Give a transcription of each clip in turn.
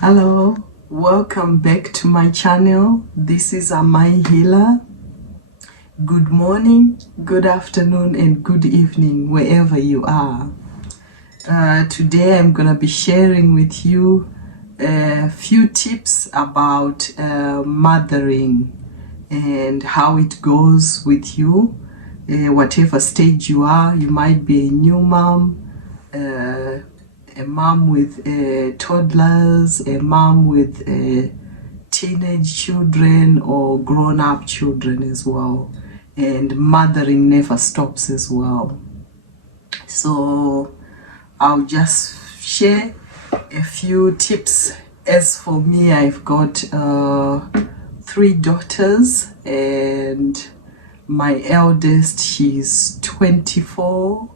Hello, welcome back to my channel. This is Amaihealer. Good morning, good afternoon, and good evening wherever you are. Today I'm gonna be sharing with you a few tips about mothering and how it goes with you. Whatever stage you are, you might be a new mom, a mom with toddlers, a mom with teenage children or grown-up children as well. And mothering never stops as well. So I'll just share a few tips. As for me, I've got 3 daughters, and my eldest, she's 24,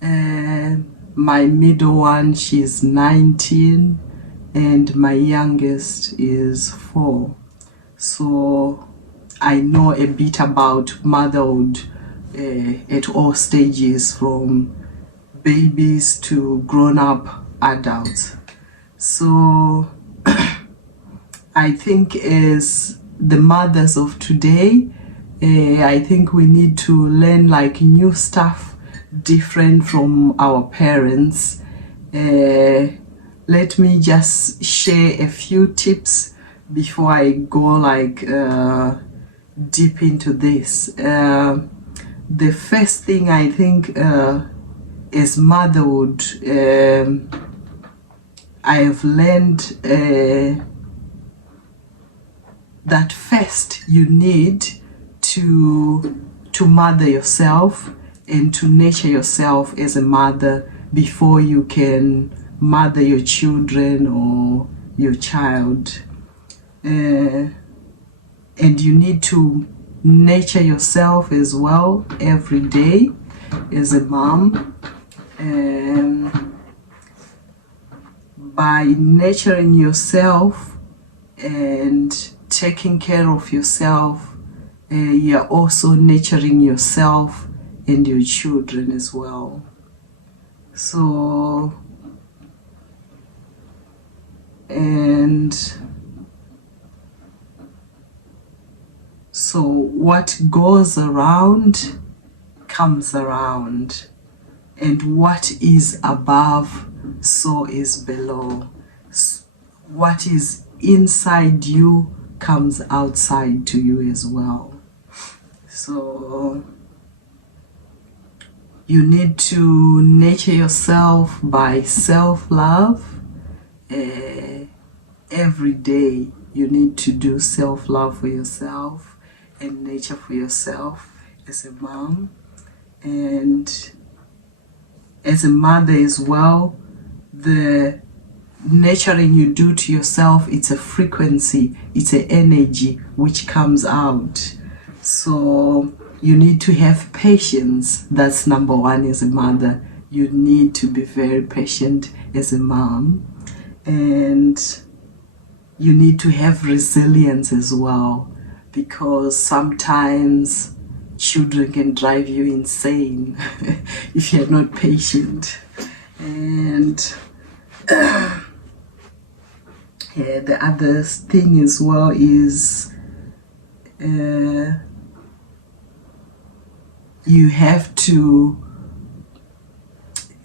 and my middle one, she's 19, and my youngest is 4. So I know a bit about motherhood at all stages, from babies to grown-up adults. So I think as the mothers of today, I think we need to learn like new stuff different from our parents. Let me just share a few tips before I go like deep into this. The first thing I think is motherhood. I have learned that first you need to mother yourself and to nurture yourself as a mother before you can mother your children or your child. And you need to nurture yourself as well every day as a mom. And by nurturing yourself and taking care of yourself, you're also nurturing yourself and your children as well. So, what goes around comes around, and what is above, so is below. What is inside you comes outside to you as well. So you need to nurture yourself by self-love. Every day you need to do self-love for yourself and nurture for yourself as a mom. And as a mother as well, the nurturing you do to yourself, it's a frequency, it's an energy which comes out. So you need to have patience. That's number one as a mother. You need to be very patient as a mom. And you need to have resilience as well, because sometimes children can drive you insane if you're not patient. And yeah, the other thing as well is you have to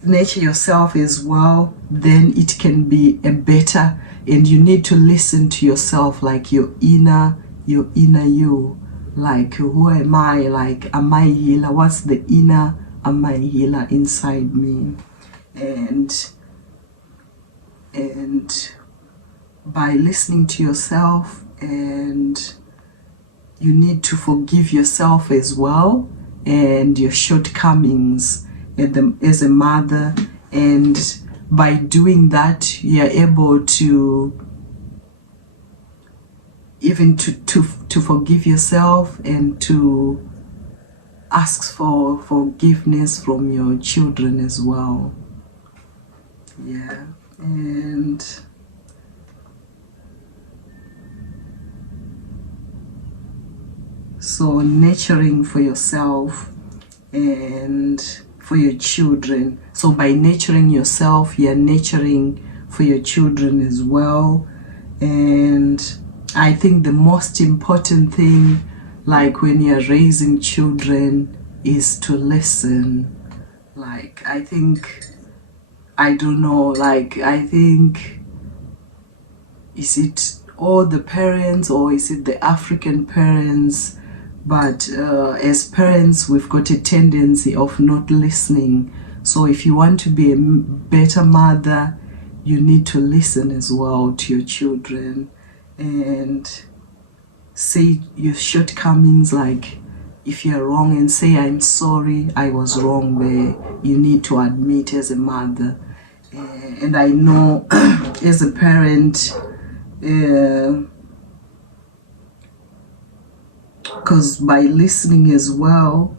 nurture yourself as well, then it can be a better, and you need to listen to yourself, like your inner you, like, who am I, like, Amaihealer, what's the inner Amaihealer inside me? And by listening to yourself, and you need to forgive yourself as well and your shortcomings as a mother. And by doing that, you're able to even to forgive yourself and to ask for forgiveness from your children as well. Yeah. And so nurturing for yourself and for your children. So by nurturing yourself, you're nurturing for your children as well. And I think the most important thing, like when you're raising children, is to listen. Like, I think, I don't know, like, I think, is it all the parents or is it the African parents? But as parents, we've got a tendency of not listening. So if you want to be a better mother, you need to listen as well to your children and say your shortcomings, like if you're wrong, and say, I'm sorry, I was wrong there. You need to admit as a mother. And I know as a parent, because by listening as well,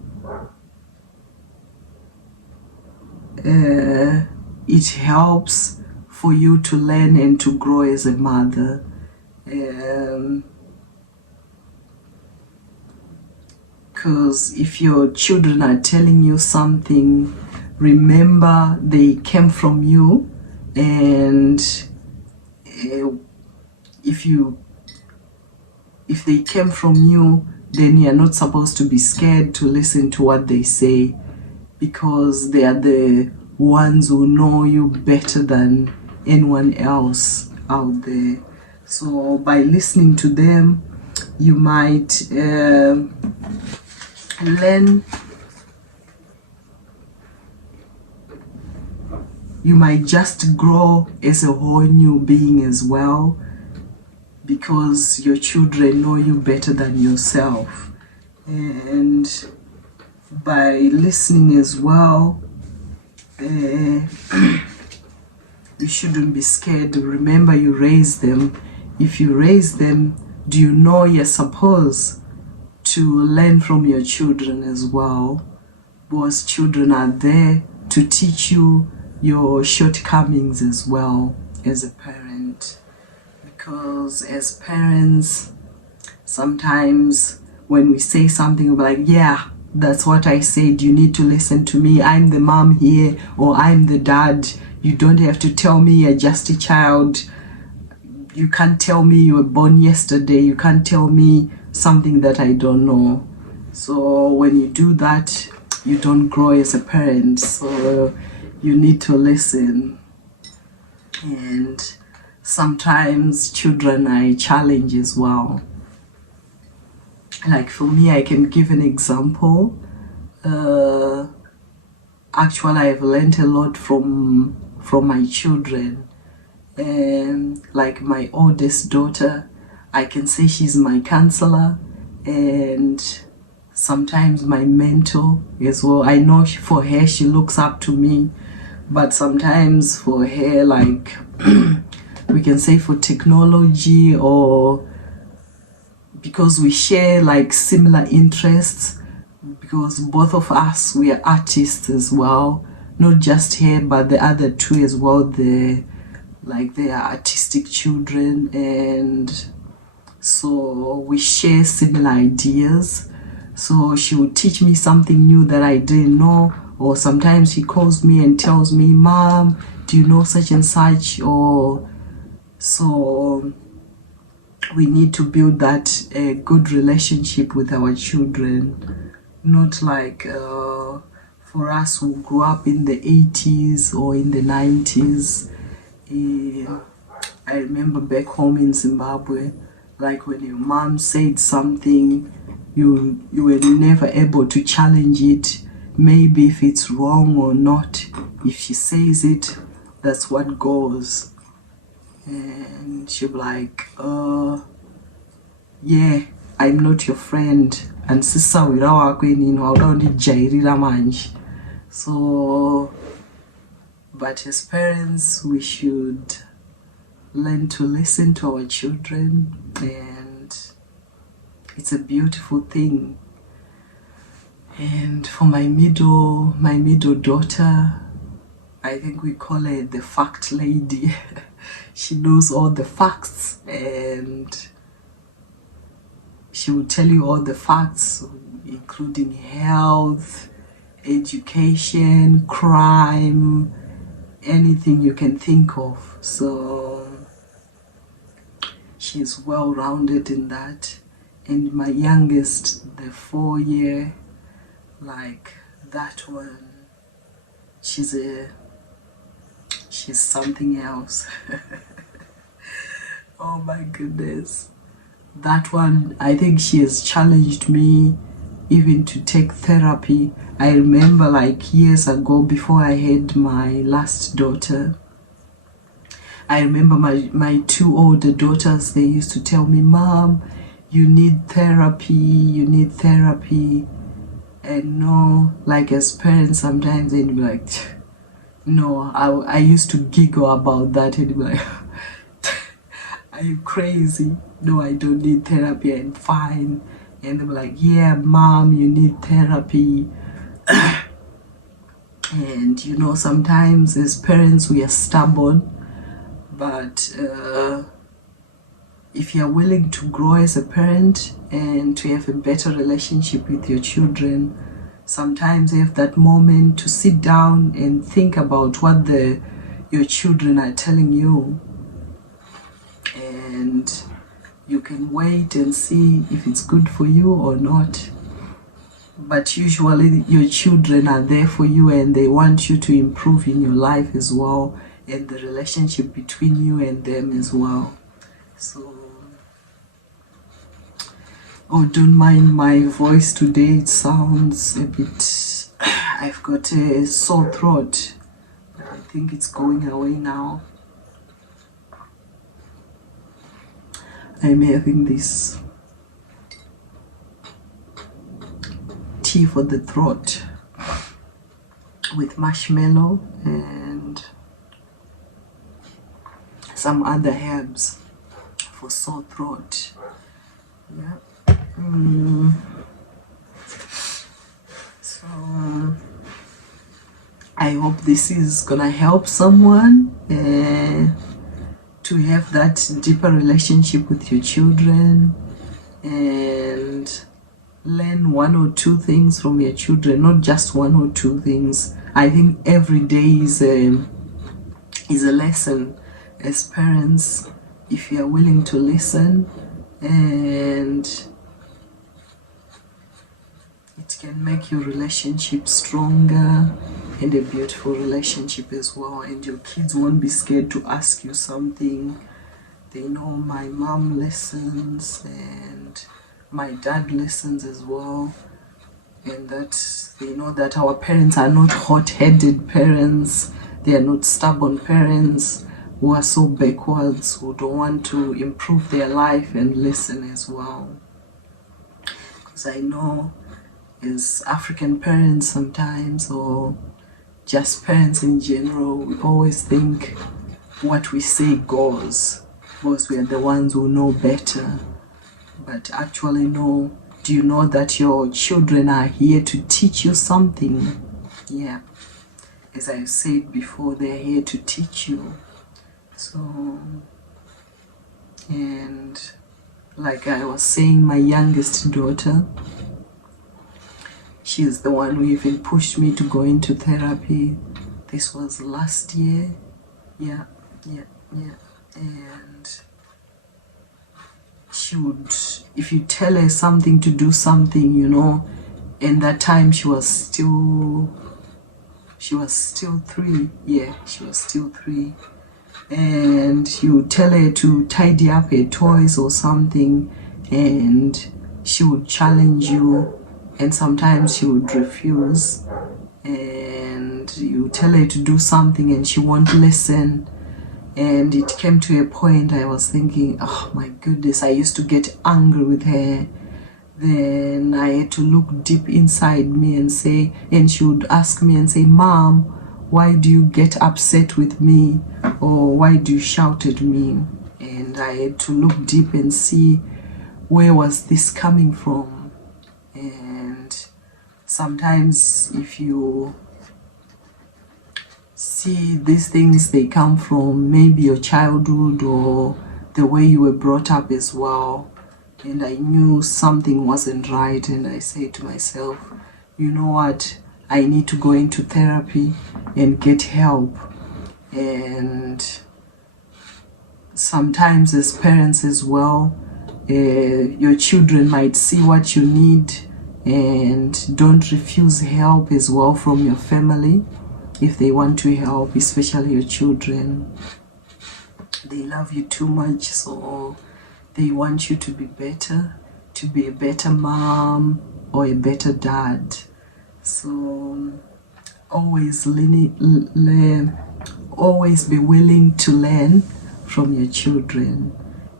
it helps for you to learn and to grow as a mother. Because if your children are telling you something, remember they came from you, and if they came from you, then you're not supposed to be scared to listen to what they say, because they are the ones who know you better than anyone else out there. So by listening to them, you might learn, you might just grow as a whole new being as well, because your children know you better than yourself. And by listening as well, you shouldn't be scared. Remember, you raise them. If you raise them, do you know you're supposed to learn from your children as well? Because children are there to teach you your shortcomings as well as a parent. Because as parents, sometimes when we say something, we're like, yeah, that's what I said, you need to listen to me, I'm the mom here, or I'm the dad, you don't have to tell me you're just a child, you can't tell me you were born yesterday, you can't tell me something that I don't know. So when you do that, you don't grow as a parent. So you need to listen. And sometimes children are a challenge as well. Like for me, I can give an example. Actually, I've learned a lot from my children. And like my oldest daughter, I can say she's my counselor and sometimes my mentor as well. I know for her, she looks up to me, but sometimes for her, like we can say for technology, or because we share like similar interests, because both of us, we are artists as well, not just her but the other two as well. They are artistic children, and so we share similar ideas. So she would teach me something new that I didn't know, or sometimes she calls me and tells me, Mom, do you know such and such? Or so we need to build that good relationship with our children. Not like for us who grew up in the 80s or in the 90s. I remember back home in Zimbabwe, like when your mom said something, you were never able to challenge it, maybe if it's wrong or not. If she says it, that's what goes. And she'll be like, yeah, I'm not your friend, and sisa wira wako inini waudaundijairira manje. So but as parents, we should learn to listen to our children, and it's a beautiful thing. And for my middle daughter, I think we call her the fact lady. She knows all the facts, and she will tell you all the facts, including health, education, crime, anything you can think of. So she's well-rounded in that. And my youngest, the 4-year, like that one, she's something else. Oh my goodness. That one, I think she has challenged me even to take therapy. I remember like years ago, before I had my last daughter, I remember my 2 older daughters, they used to tell me, Mom, you need therapy, you need therapy. And no, like as parents, sometimes they'd be like, no, I used to giggle about that and be like, are you crazy? No, I don't need therapy, I'm fine. And they were like, yeah, Mom, you need therapy. And you know, sometimes as parents we are stubborn, but if you're willing to grow as a parent and to have a better relationship with your children, sometimes you have that moment to sit down and think about what your children are telling you, and you can wait and see if it's good for you or not. But usually your children are there for you and they want you to improve in your life as well, and the relationship between you and them as well. So, oh, don't mind my voice today, it sounds a bit, I've got a sore throat, but I think it's going away now. I'm having this tea for the throat with marshmallow and some other herbs for sore throat. Yeah. So I hope this is gonna help someone to have that deeper relationship with your children and learn 1 or 2 things from your children, not just 1 or 2 things. I think every day is a lesson as parents, if you are willing to listen, and it can make your relationship stronger and a beautiful relationship as well. And your kids won't be scared to ask you something. They know my mom listens and my dad listens as well, and that they know that our parents are not hot-headed parents. They are not stubborn parents who are so backwards, who don't want to improve their life and listen as well. Because I know as African parents sometimes, or just parents in general, we always think what we say goes because we are the ones who know better. But actually no, do you know that your children are here to teach you something? Yeah, as I've said before, they're here to teach you. So, and like I was saying, my youngest daughter, she's the one who even pushed me to go into therapy. This was last year. Yeah. And she would, if you tell her something to do something, you know, and that time she was still 3. Yeah, she was still 3. And you would tell her to tidy up her toys or something, and she would challenge you, and sometimes she would refuse, and you tell her to do something and she won't listen. And it came to a point I was thinking, oh my goodness, I used to get angry with her. Then I had to look deep inside me and say, and she would ask me and say, Mom, why do you get upset with me? Or why do you shout at me? And I had to look deep and see, where was this coming from? And sometimes if you see these things, they come from maybe your childhood or the way you were brought up as well. And I knew something wasn't right, and I said to myself, you know what, I need to go into therapy and get help. And sometimes as parents as well, your children might see what you need and don't refuse help as well from your family if they want to help, especially your children. They love you too much, so they want you to be better, to be a better mom or a better dad. So always always be willing to learn from your children.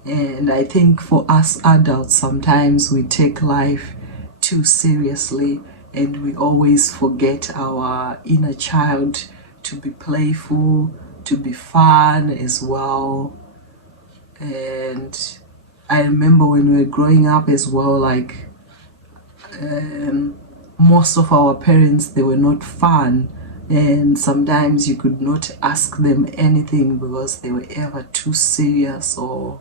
And I think for us adults, sometimes we take life too seriously and we always forget our inner child to be playful, to be fun as well. And I remember when we were growing up as well, like most of our parents, they were not fun, and sometimes you could not ask them anything because they were ever too serious or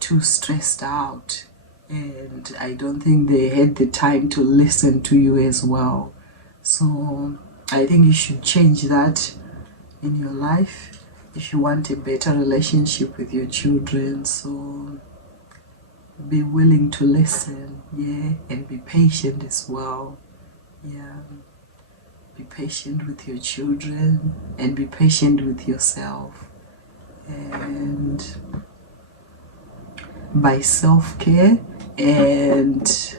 too stressed out, and I don't think they had the time to listen to you as well. So I think you should change that in your life if you want a better relationship with your children. So be willing to listen, yeah, and be patient as well. Yeah, be patient with your children and be patient with yourself. And by self-care and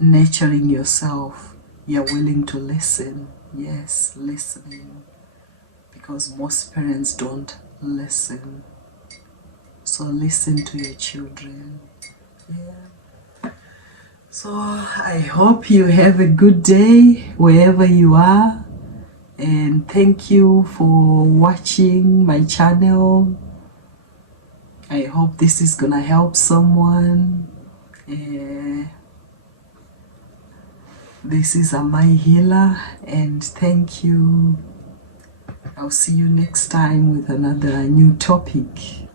nurturing yourself, you're willing to listen. Yes, listening, because most parents don't listen. So listen to your children. Yeah. So I hope you have a good day wherever you are, and thank you for watching my channel. I hope this is gonna help someone. This is Amaihealer, and thank you. I'll see you next time with another new topic.